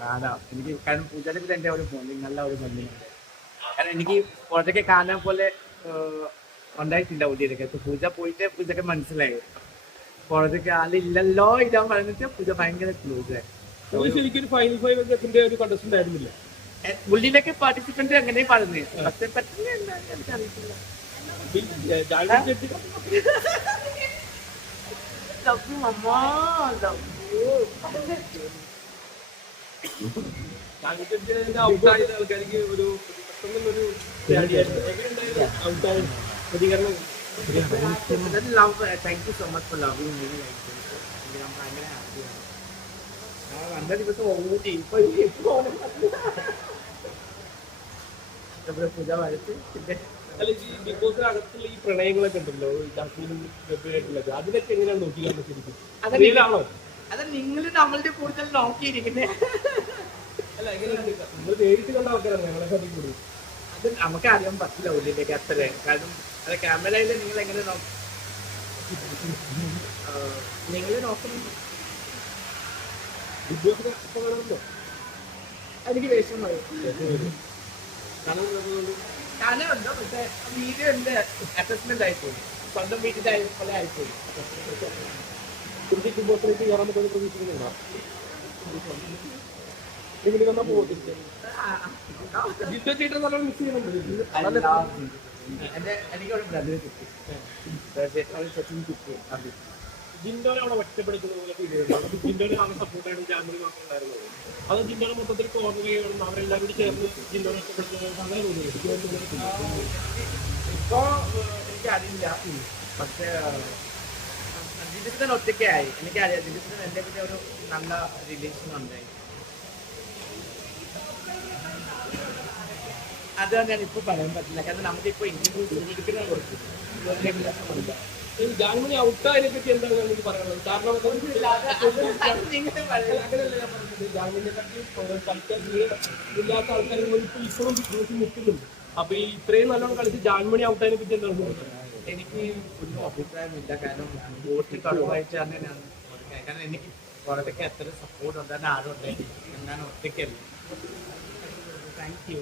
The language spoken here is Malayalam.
കാണാം. എനിക്ക് കാരണം പൂജാനെ കുറിച്ച് എൻ്റെ ഒരു ബോണ്ടിങ്, നല്ല ഒരു ബോണ്ടിങ് ഉണ്ട്. കാരണം എനിക്ക് പുറത്തൊക്കെ കാണാൻ പോലെ ഉണ്ടായിട്ടില്ല ഊട്ടിയിലൊക്കെ. പൂജ പോയിട്ട് പൂജക്ക് മനസ്സിലായി പുറത്തൊക്കെ ആളില്ലല്ലോ ഇതാ പറഞ്ഞിട്ട് പൂജ ഭയങ്കര ക്ലോസ് ആയി. ശരിക്കും ഒരു ഫൈനൽ ഫൈവ് ഒരു കണ്ടസ്റ്റന്റ് ആയിരുന്നില്ല. ഉള്ളിലൊക്കെ പാർട്ടിസിപ്പന്റ് അങ്ങനെ പറഞ്ഞു, പക്ഷെ പെട്ടെന്ന് എന്താണെന്ന് എനിക്കറിയത്തില്ല. ഔട്ടായ ആൾക്കാർക്ക് ഒരു പ്രതികരണം. Thank you so much for loving me like this. ഞാൻ ഭയങ്കര ഹാപ്പിയാണ്. ഞാൻ 2 ദിവസം ഓടി ഇപ്പൊ പൂജ വരച്ച് പിന്നെ അല്ല, ഈ ബിഗ് ബോസിനകത്തുള്ള ഈ പ്രണയങ്ങളൊക്കെ ഉണ്ടല്ലോ, ജാസ്മിനും ഗബ്രിയായിട്ടുള്ളത്, അതിനൊക്കെ എങ്ങനെയാണ് നോക്കിയാണ് ശരിക്കും? അതാണോ അത് നിങ്ങൾ നമ്മളുടെ കൂടുതൽ നോക്കിയിരിക്കുന്നേ? അല്ല, എങ്ങനെയാണ് നമ്മൾ നേരിട്ട് കണ്ട ആൾക്കാരാണ് ഞങ്ങളെ സാധിക്കും കൂടുതൽ. അത് നമുക്ക് അറിയാൻ പറ്റില്ല ഉള്ളിലേക്ക് അത്ര. കാരണം അത് ക്യാമറയിൽ നിങ്ങൾ എങ്ങനെ നോക്കും, നിങ്ങൾ നോക്കുന്നു. ബിഗ് ബോസിനെ കാണുമല്ലോ, എനിക്ക് വിഷമമായി കാണാനുണ്ടോ, പക്ഷെ വീഡിയോ ഉണ്ട് അസസ്മെന്റ് ആയിപ്പോയി, സ്വന്തം വീട്ടിൽ പോലെ ആയിപ്പോയി. ബിഗ് ബോസിലേക്ക് കയറാൻ പറ്റുന്ന പ്രതീക്ഷിക്കുന്നുണ്ടോ? നിങ്ങൾ വന്നാൽ പോകത്തില്ല. ജിത്തു ചേട്ടൻ നല്ലോണം മിസ് ചെയ്യുന്നുണ്ട്. എനിക്കൊരു ബ്രദർ കിട്ടി, സെറ്റിംഗ് കിട്ടി. അത് ജിൻഡോനെ അവിടെ ഒറ്റപ്പെടുത്തുന്ന പോലെ ഫീൽ ചെയ്യുന്നുണ്ട്. ജിൻഡോനെ ആണ് സപ്പോർട്ടായിട്ട് ജാമ്യം മാത്രം ഉണ്ടായിരുന്നത്. അത് ജിൻഡോനെ മൊത്തത്തിൽ കോർണർ ചെയ്യണം, അവരെല്ലാവരും കൂടി ചേർന്ന് ജിൻഡോനെ ഒറ്റപ്പെടുത്തുന്നത് അങ്ങനെ തോന്നുന്നു. ഇപ്പോ എനിക്കറിയില്ല, പക്ഷേ ജിജിത്തിന് ഒറ്റയ്ക്കായി. എനിക്കറിയാം ജിജിത്തിന് എൻ്റെ പിന്നെ ഒരു നല്ല റിലേഷൻ ഉണ്ടായി. അത് ഞാൻ ഇപ്പൊ പറയാൻ പറ്റില്ല, കാരണം നമുക്കിപ്പോ ഇന്ത്യൻ കൊടുത്തു ജാൻമണി ഔട്ടായതിനെ പറ്റി എന്താണ് എനിക്ക് പറയാനുള്ളത്? കാരണം ഇല്ലാത്ത ആൾക്കാർ ഇപ്പൊ ഇപ്പോഴും നിൽക്കുന്നുണ്ട്. അപ്പൊ ഈ ഇത്രയും നല്ലോണം കളിച്ച് ജാൻമണി ഔട്ടായതിനെ പറ്റി എന്താണ് പറയുന്നത്? എനിക്ക് ഒന്നും അഭിപ്രായമില്ല, കാരണം വോട്ട് കുറവായിട്ട് അങ്ങനെയാണ്. കാരണം എനിക്ക് പുറത്തേക്ക് എത്ര സപ്പോർട്ട് ഉണ്ടാകുന്ന ആരുണ്ട്, ഞാൻ ഒറ്റയ്ക്കല്ല. Thank you.